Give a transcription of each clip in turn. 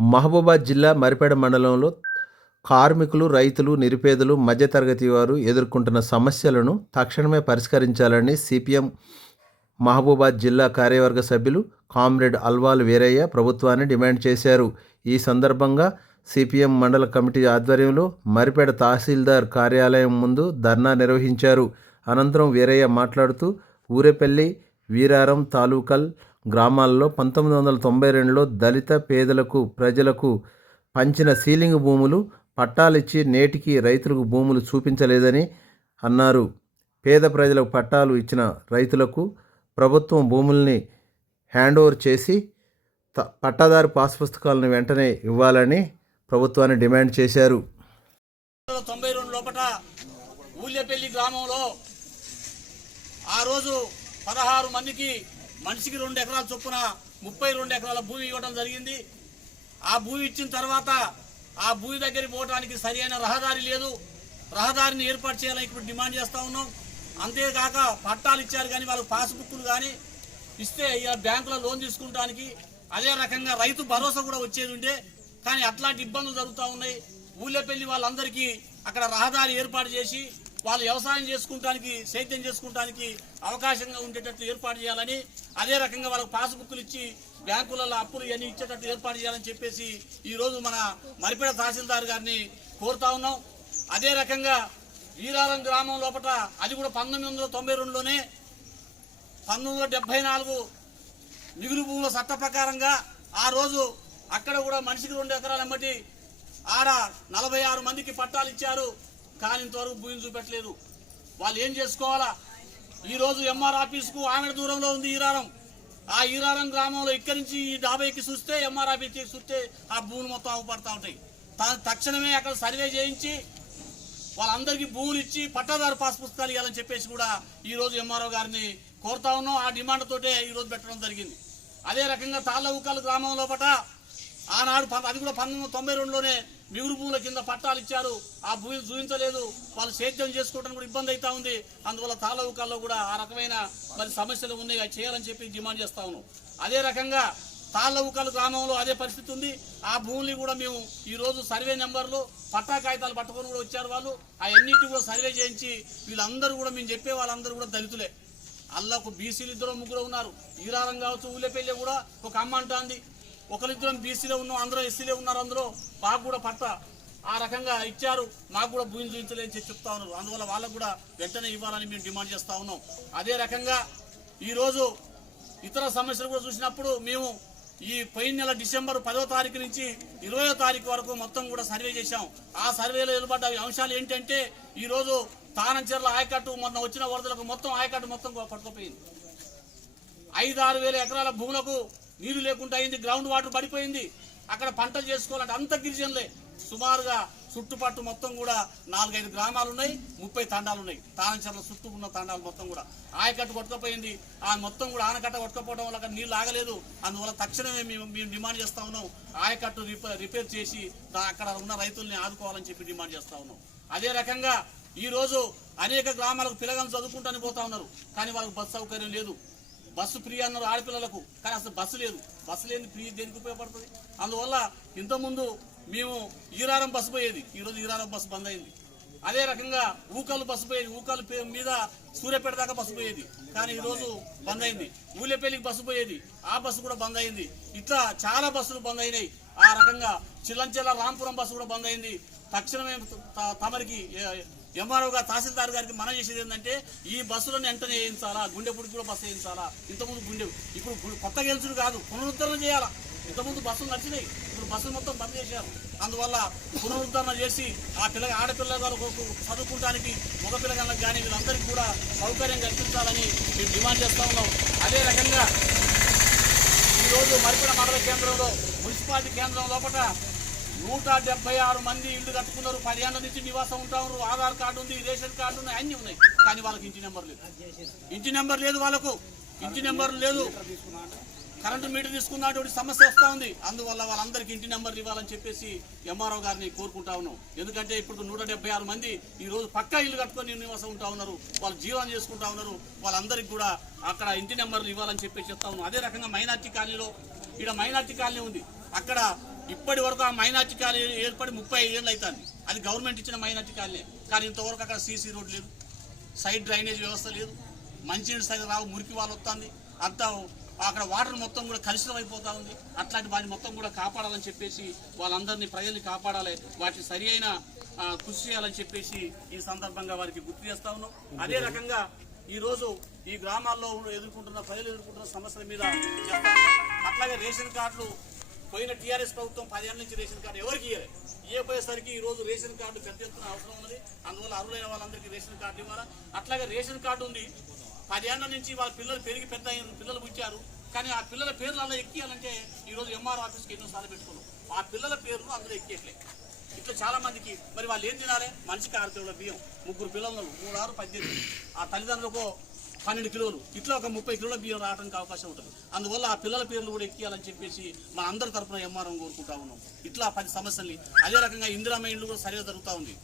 మహబూబాద్ జిల్లా మరిపేడ మండలంలో కార్మికులు, రైతులు, నిరుపేదలు, మధ్యతరగతి వారు ఎదుర్కొంటున్న సమస్యలను తక్షణమే పరిష్కరించాలని సిపిఎం మహబూబాద్ జిల్లా కార్యవర్గ సభ్యులు కామ్రేడ్ అల్వాల్ వీరయ్య ప్రభుత్వాన్ని డిమాండ్ చేశారు. ఈ సందర్భంగా సిపిఎం మండల కమిటీ ఆధ్వర్యంలో మరిపేడ తహసీల్దార్ కార్యాలయం ముందు ధర్నా నిర్వహించారు. అనంతరం వీరయ్య మాట్లాడుతూ ఊరేపల్లి, వీరారం తాలూకల్ గ్రామాల్లో 1992లో దళిత పేదలకు ప్రజలకు పంచిన సీలింగ్ భూములు పట్టాలిచ్చి నేటికి రైతులకు భూములు చూపించలేదని అన్నారు. పేద ప్రజలకు పట్టాలు ఇచ్చిన రైతులకు ప్రభుత్వం భూముల్ని హ్యాండ్ ఓవర్ చేసి పట్టాదారు పాస్ పుస్తకాలను వెంటనే ఇవ్వాలని ప్రభుత్వాన్ని డిమాండ్ చేశారు. 92 లోపల ఊళ్ళేపల్లి గ్రామంలో ఆ రోజు 16 మందికి మనిషికి 2 ఎకరాల చొప్పున 32 ఎకరాల భూమి ఇవ్వడం జరిగింది. ఆ భూమి ఇచ్చిన తర్వాత ఆ భూమి దగ్గరికి పోవడానికి సరైన రహదారి లేదు. రహదారిని ఏర్పాటు చేయాలని ఇప్పుడు డిమాండ్ చేస్తూ ఉన్నాం. అంతేకాక పట్టాలు ఇచ్చారు కానీ వాళ్ళకి పాస్బుక్లు కానీ ఇస్తే ఇక బ్యాంకులో లోన్ తీసుకుంటానికి అదే రకంగా రైతు భరోసా కూడా వచ్చేది ఉండే, కానీ అట్లాంటి ఇబ్బందులు జరుగుతూ ఉన్నాయి. ఊళ్ళేపల్లి వాళ్ళందరికీ అక్కడ రహదారి ఏర్పాటు చేసి వాళ్ళు వ్యవసాయం చేసుకుంటానికి, సేద్యం చేసుకుంటానికి అవకాశంగా ఉండేటట్లు ఏర్పాటు చేయాలని, అదే రకంగా వాళ్ళకి పాస్బుక్లు ఇచ్చి బ్యాంకులలో అప్పులు ఇవన్నీ ఇచ్చేటట్టు ఏర్పాటు చేయాలని చెప్పేసి ఈరోజు మన మరిపేడ తహసీల్దార్ గారిని కోరుతా ఉన్నాం. అదే రకంగా వీరారం గ్రామం లోపల అది కూడా 1992లోనే 1974 మిగులు భూముల చట్ట ప్రకారంగా ఆ రోజు అక్కడ కూడా మనిషికి 2 ఎకరాలు ఎమ్మటి ఆడ 46 మందికి పట్టాలు ఇచ్చారు. కానీ ఇంతవరకు భూమిని చూపెట్టలేదు. వాళ్ళు ఏం చేసుకోవాలా? ఈరోజు ఎంఆర్ ఆఫీస్కు ఆమెడ దూరంలో ఉంది ఈరారం. ఆ ఈరారం గ్రామంలో ఇక్కడి నుంచి ఈ డాబాకి చూస్తే ఎంఆర్ ఆఫీస్కి చూస్తే ఆ భూములు మొత్తం అవపడతా ఉంటాయి. తక్షణమే అక్కడ సర్వే చేయించి వాళ్ళందరికీ భూములు ఇచ్చి పట్టాదారు పాస్ పుస్తకాలు ఇవ్వాలని చెప్పేసి కూడా ఈరోజు ఎంఆర్ఓ గారిని కోరుతా ఉన్నాం. ఆ డిమాండ్ తోటే ఈరోజు పెట్టడం జరిగింది. అదే రకంగా తాళ్ళవుకల్ గ్రామం లోపల ఆనాడు అది కూడా 1992లోనే మిగులు భూముల కింద పట్టాలు ఇచ్చారు. ఆ భూమిని చూపించలేదు. వాళ్ళు సేద్యం చేసుకోవడానికి కూడా ఇబ్బంది అవుతా ఉంది. అందువల్ల తాళ్ళవుకల్లో కూడా ఆ రకమైన మరి సమస్యలు ఉన్నాయి, అవి చేయాలని చెప్పి డిమాండ్ చేస్తా ఉన్నాం. అదే రకంగా తాళ్ళవుకల్ గ్రామంలో అదే పరిస్థితి ఉంది. ఆ భూములు కూడా మేము ఈరోజు సర్వే నెంబర్లు, పట్టా కాగితాలు పట్టుకొని కూడా వచ్చారు వాళ్ళు. అవన్నిటి కూడా సర్వే చేయించి వీళ్ళందరూ కూడా మేము చెప్పే వాళ్ళందరూ కూడా దళితులే. అల్లకు బీసీలు 2-3 ఉన్నారు. ఈరారం కావచ్చు, ఊళ్ళేపల్లి కూడా ఒక అమ్మ అంటుంది. ఒకరిద్దరం బీసీలో ఉన్నాం, అందరూ ఎస్సీలో ఉన్నారు. అందులో మాకు కూడా పట్ట ఆ రకంగా ఇచ్చారు, మాకు కూడా భూమిని చూపించలేని చెప్పి చెప్తా ఉన్నారు. అందువల్ల వాళ్ళకు కూడా వెంటనే ఇవ్వాలని మేము డిమాండ్ చేస్తూ ఉన్నాం. అదే రకంగా ఈరోజు ఇతర సమస్యలు కూడా చూసినప్పుడు మేము ఈ పోయిన నెల డిసెంబర్ 10వ తారీఖు నుంచి 20వ తారీఖు వరకు మొత్తం కూడా సర్వే చేశాం. ఆ సర్వేలో వెలువడ్డ అంశాలు ఏంటంటే ఈరోజు తానంచెర్ల ఆయకట్టు మొన్న వచ్చిన వరదలకు మొత్తం ఆయకట్టు మొత్తం పట్టుకుపోయింది. 5-6 వేల ఎకరాల భూములకు నీళ్లు లేకుండా అయింది. గ్రౌండ్ వాటర్ పడిపోయింది. అక్కడ పంటలు చేసుకోవాలంటే అంత గిరిజనులే. సుమారుగా చుట్టుపట్టు మొత్తం కూడా 4-5 గ్రామాలు ఉన్నాయి, 30 తండాలు ఉన్నాయి. తానంచెర్ల చుట్టూ ఉన్న తండాలు మొత్తం కూడా ఆయకట్టు కొట్టుకుపోయింది. ఆ మొత్తం కూడా ఆనకట్ట కొట్టుకపోవడం వల్ల అక్కడ నీళ్లు ఆగలేదు. అందువల్ల తక్షణమే మేము డిమాండ్ చేస్తా ఉన్నాం. ఆయకట్టు రిపేర్ చేసి అక్కడ ఉన్న రైతుల్ని ఆదుకోవాలని చెప్పి డిమాండ్ చేస్తా ఉన్నాం. అదే రకంగా ఈరోజు అనేక గ్రామాలకు పిల్లగాళ్ళు చదువుకుంటానే పోతా ఉన్నారు, కానీ వాళ్ళకి బస్సు సౌకర్యం లేదు. బస్సు ఫ్రీ అన్నారు ఆడపిల్లలకు, కానీ అసలు బస్సు లేదు. బస్సు లేని ఫ్రీ దేనికి ఉపయోగపడుతుంది? అందువల్ల ఇంతకుముందు మేము ఈరారం బస్సు పోయేది, ఈరోజు ఈరారం బస్సు బంద్ అయింది. అదే రకంగా ఊకలు బస్సు పోయేది, ఊకలు మీద సూర్యాపేట దాకా బస్సు పోయేది, కానీ ఈరోజు బంద్ అయింది. ఊళ్ళేపల్లికి బస్సు పోయేది, ఆ బస్సు కూడా బంద్ అయింది. ఇట్లా చాలా బస్సులు బంద్ అయినాయి. ఆ రకంగా చిల్లంచెల్ల రాంపురం బస్సు కూడా బంద్ అయింది. తక్షణమే తమరికి ఎంఆర్ఓ గారు, తహసీల్దార్ గారికి మనం చేసేది ఏంటంటే ఈ బస్సులను వెంటనే వేయించాలా, గుండెపూడికి కూడా బస్సు వేయించాలా. ఇంతకుముందు ఇప్పుడు కొత్త గెలుచుడు కాదు, పునరుద్ధరణ చేయాలా. ఇంతకుముందు బస్సులు నచ్చినాయి, ఇప్పుడు బస్సులు మొత్తం బంద్ చేశారు. అందువల్ల పునరుద్ధరణ చేసి ఆ ఆడపిల్లలకు చదువుకోవడానికి, మగ పిల్లగాళ్ళకి కానీ వీళ్ళందరికీ కూడా సౌకర్యం కల్పించాలని మేము డిమాండ్ చేస్తూ ఉన్నాం. అదే రకంగా ఈరోజు మరిపేడ మండల కేంద్రంలో, మున్సిపాలిటీ కేంద్రం లోపల 176 మంది ఇల్లు కట్టుకున్నారు. 10 ఏళ్ల నుంచి నివాసం ఉంటారు. ఆధార్ కార్డు ఉంది, రేషన్ కార్డు ఉన్నాయి, అన్ని ఉన్నాయి, కానీ వాళ్ళకి ఇంటి నెంబర్ లేదు. ఇంటి నెంబర్ లేదు, వాళ్ళకు ఇంటి నెంబర్ లేదు. కరెంటు మీటర్ తీసుకున్నటువంటి సమస్య వస్తూ ఉంది. అందువల్ల వాళ్ళందరికీ ఇంటి నెంబర్లు ఇవ్వాలని చెప్పేసి ఎంఆర్ఓ గారిని కోరుకుంటా ఉన్నాం. ఎందుకంటే ఇప్పుడు 176 మంది ఈరోజు పక్కా ఇల్లు కట్టుకొని నివాసం ఉంటా ఉన్నారు, వాళ్ళు జీవనం చేసుకుంటా ఉన్నారు. వాళ్ళందరికీ కూడా అక్కడ ఇంటి నెంబర్లు ఇవ్వాలని చెప్పేసి చెప్తా ఉన్నాం. అదే రకంగా మైనార్టీ కాలనీలో, ఇక్కడ మైనార్టీ కాలనీ ఉంది, అక్కడ ఇప్పటి వరకు ఆ మైనార్టీ కాలనీ ఏర్పడి 35 ఏళ్ళు అవుతుంది. అది గవర్నమెంట్ ఇచ్చిన మైనార్టీ కాలనీ. కానీ ఇంతవరకు అక్కడ సీసీ రోడ్ లేదు, సైడ్ డ్రైనేజ్ వ్యవస్థ లేదు, మంచినీళ్ళు సైడ్ రావు, మురికి వాళ్ళు వస్తుంది, అంతా అక్కడ వాటర్ మొత్తం కూడా కలుషితం అయిపోతూ ఉంది. అట్లాంటి వాటిని మొత్తం కూడా కాపాడాలని చెప్పేసి వాళ్ళందరినీ ప్రజల్ని కాపాడాలి, వాటిని సరి అయిన కృషి చేయాలని చెప్పేసి ఈ సందర్భంగా వారికి గుర్తు చేస్తా ఉన్నాం. అదే రకంగా ఈరోజు ఈ గ్రామాల్లో ప్రజలు ఎదుర్కొంటున్న సమస్యల మీద చెప్తాను. అట్లాగే రేషన్ కార్డులు పోయిన టీఆర్ఎస్ ప్రభుత్వం 10 ఏళ్ళ నుంచి రేషన్ కార్డు ఎవరికి ఇవ్వకపోయేసరికి ఈ రోజు రేషన్ కార్డు పెద్ద ఎత్తున అవసరం ఉన్నది. అందువల్ల అర్హులైన వాళ్ళందరికీ రేషన్ కార్డు ఇవ్వాలా. అట్లాగే రేషన్ కార్డు ఉంది, 10 ఏళ్ల నుంచి వాళ్ళ పిల్లలు పెరిగి పెద్ద పిల్లలు పుట్టారు, కానీ ఆ పిల్లల పేర్లు అలా ఎక్కియాలంటే ఈరోజు ఎంఆర్ఓ ఆఫీస్కి ఎన్నోసార్లు పెట్టుకున్నాం, ఆ పిల్లల పేర్లు అందులో ఎక్కియట్లే. ఇట్లా చాలా మందికి మరి వాళ్ళు ఏం తినాలి? మనిషికి 6 కిలోల బియ్యం, 3 పిల్లలు, 3, 6, 18, ఆ తల్లిదండ్రులకు 12 కిలోలు, ఇట్లా ఒక 30 కిలోల బియ్యం రావడానికి అవకాశం ఉంటుంది. అందువల్ల ఆ పిల్లల పేర్లు కూడా ఎక్కియాలని చెప్పేసి మన అందరి తరఫున ఎంఆర్ఓ కోరుకుంటా ఉన్నాం. ఇట్లా 10 సమస్యల్ని. అదే రకంగా ఇందిరామ్మ ఇండ్లు కూడా సరిగా జరుగుతూ ఉంది.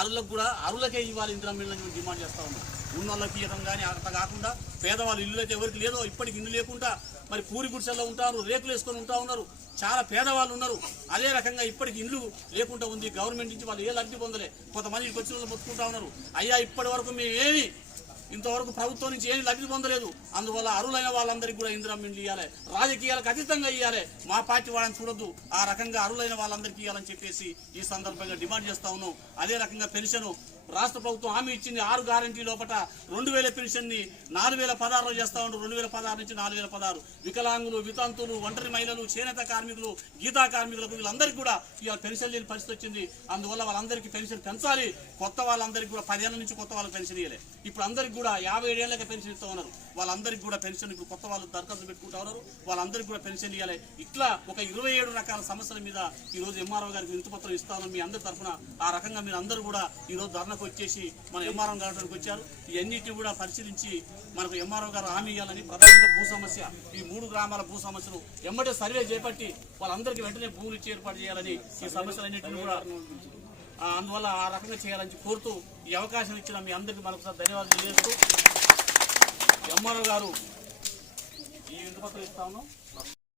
అరువులకే ఇవ్వాలి ఇందిరామ్మ ఇళ్ళని మేము డిమాండ్ చేస్తూ ఉన్నాం. ఉన్న వాళ్ళకి ఇవ్వడం కానీ అంత కాకుండా పేదవాళ్ళు ఇల్లు అయితే ఎవరికి లేదో ఇప్పటికి ఇల్లు లేకుండా మరి పూరి గుడిసెల్లో ఉంటారు, రేకులు వేసుకొని ఉంటా ఉన్నారు, చాలా పేదవాళ్ళు ఉన్నారు. అదే రకంగా ఇప్పటికి ఇల్లు లేకుండా ఉంది. గవర్నమెంట్ నుంచి వాళ్ళు ఏ లబ్ధి పొందలే, కొంతమంది వచ్చిన వాళ్ళు మొత్తుకుంటా ఉన్నారు, అయ్యా ఇప్పటి వరకు మేము ఇంతవరకు ప్రభుత్వం నుంచి ఏమి లబ్ధి పొందలేదు. అందువల్ల అర్హులైన వాళ్ళందరికీ కూడా ఇందిరమ్మ ఇండ్లు ఇవ్వాలి, రాజకీయాలకు అతీతంగా ఇవ్వాలి, మా పార్టీ వాళ్ళని చూడొద్దు, ఆ రకంగా అర్హులైన వాళ్ళందరికీ ఇవ్వాలని చెప్పేసి ఈ సందర్భంగా డిమాండ్ చేస్తా ఉన్నాం. అదే రకంగా పెన్షన్ రాష్ట్ర ప్రభుత్వం హామీ ఇచ్చింది, 6 గ్యారెంటీ లోపల 2000 పెన్షన్ని 4016 చేస్తా ఉంటారు. 2016 నుంచి 4016 వికలాంగులు, వితంతులు, ఒంటరి మహిళలు, చేనేత కార్మికులు, గీతా కార్మికులకు వీళ్ళందరికీ కూడా ఇవాళ పెన్షన్ లేని పరిస్థితి వచ్చింది. అందువల్ల వాళ్ళందరికీ పెన్షన్ పెంచాలి. కొత్త వాళ్ళందరికీ కూడా 10 ఏళ్ల నుంచి కొత్త వాళ్ళకి పెన్షన్ ఇవ్వలే, ఇప్పుడు అందరికీ కూడా 57 ఏళ్ళకే పెన్షన్ ఇస్తూ ఉన్నారు. వాళ్ళందరికీ కూడా పెన్షన్ ఇప్పుడు కొత్త వాళ్ళు దరఖాస్తు పెట్టుకుంటా ఉన్నారు, వాళ్ళందరికీ కూడా పెన్షన్ ఇవ్వాలి. ఇట్లా ఒక 27 రకాల సమస్యల మీద ఈరోజు ఎంఆర్ఓ గారికి వినతిపత్రం ఇస్తామని మీ అందరి తరఫున ఆ రకంగా మీరు అందరూ కూడా ఈరోజు ధర్నకు వచ్చేసి మన ఎంఆర్ఓ గారికి వచ్చారు. ఇవన్నిటిని కూడా పరిశీలించి మనకు ఎంఆర్ఓ గారు హామీ ఇవ్వాలని, ప్రధానంగా భూ సమస్య, ఈ 3 గ్రామాల భూ సమస్యలు ఎమ్మటే సర్వే చేపట్టి వాళ్ళందరికీ వెంటనే భూములు ఇచ్చి ఏర్పాటు చేయాలని, ఈ సమస్యలన్నింటినీ కూడా అందువల్ల ఆ రకంగా చేయాలని కోరుతూ ఈ అవకాశం ఇచ్చిన మీ అందరికీ మరొకసారి ధన్యవాదాలు తెలియజేస్తూ ఎంఆర్ఓ గారు ఈ వినతిపత్రం ఇస్తా ఉన్నాం.